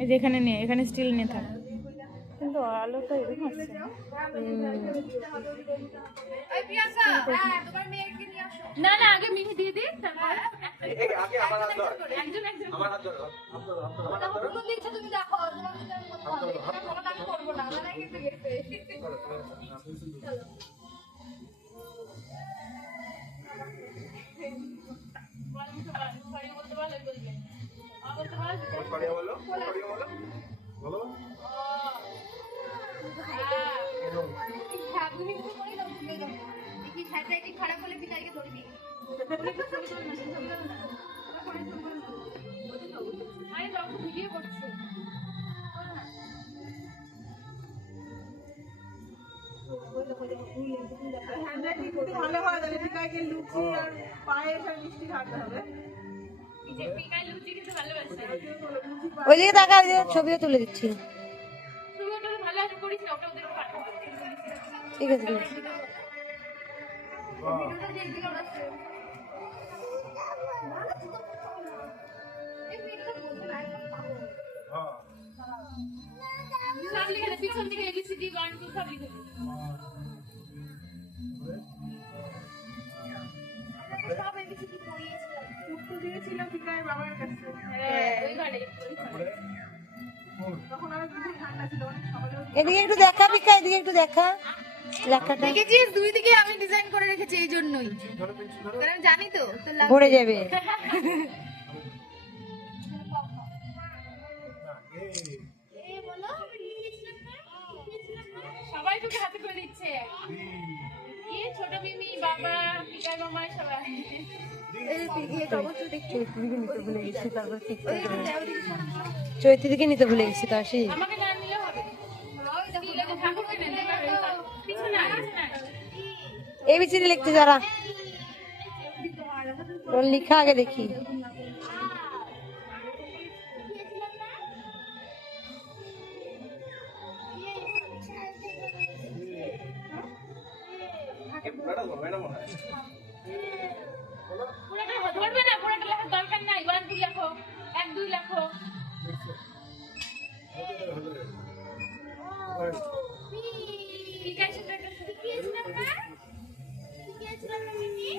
এই যে এখানে নিয়ে, এখানে স্টিল নিয়ে থাক। কিন্তু আলোটা এরকম আসছে। না না, আগে মিহি দিয়ে দিই, তারপর আগে আমার হাত ধর, একজন একজন আমার হাত ধর, আমার হাত ধর, তুমি দেখো তোমার আমি করব না, মানে কিন্তু গেছে। চলো সরি বলতে পারলে বলবে, বলতে পারলে সরি বলো, সরি বলো, বলো। খারাপ হলে পিতাইকে ধরবি। ভিডিও করছে। ভালো হয় তাহলে পিতাইকে লুচি আর পায়েস আর মিষ্টি খাওয়াতে হবে। ওইদিকে টাকা ছবিও তুলে দিচ্ছি। ঠিক আছে পিছন থেকে ABCD 1 2 সব লিখে দিই। সব ABCD পড়িয়েছিলাম, উত্তর দিয়েছিলাম পিতাই বাবার কাছে। হ্যাঁ ওই ঘরে তখন আর কিছু ঠান্ডা ছিল, অনেক সকালে। এদিকে একটু দেখা পিকা, এদিকে একটু দেখা লেখাটা। দেখেছিস দুই দিকে আমি ডিজাইন করে রেখেছি এই জন্যই, কারণ জানি তো পড়ে যাবে। সবাই তোকে হাতে করে দিচ্ছে, কি ছোট মিমি, বাবা, পিকার মামা সবাই। চৈত্রীদিকে নিতে ভুলে গেছি তো আসি। আমাকে না নিলে হবে, ঠাকুরকে নিতে পারবে, পিছনে ABCD লিখতে যারা লিখা আগে দেখি। ধরবে না, পুরোটা লেখার দরকার নাই, 1 2 লেখো, 1 2 লেখো। ঠিক আছে, শিখিয়েছিলাম না, শিখিয়েছিলাম না মিমি।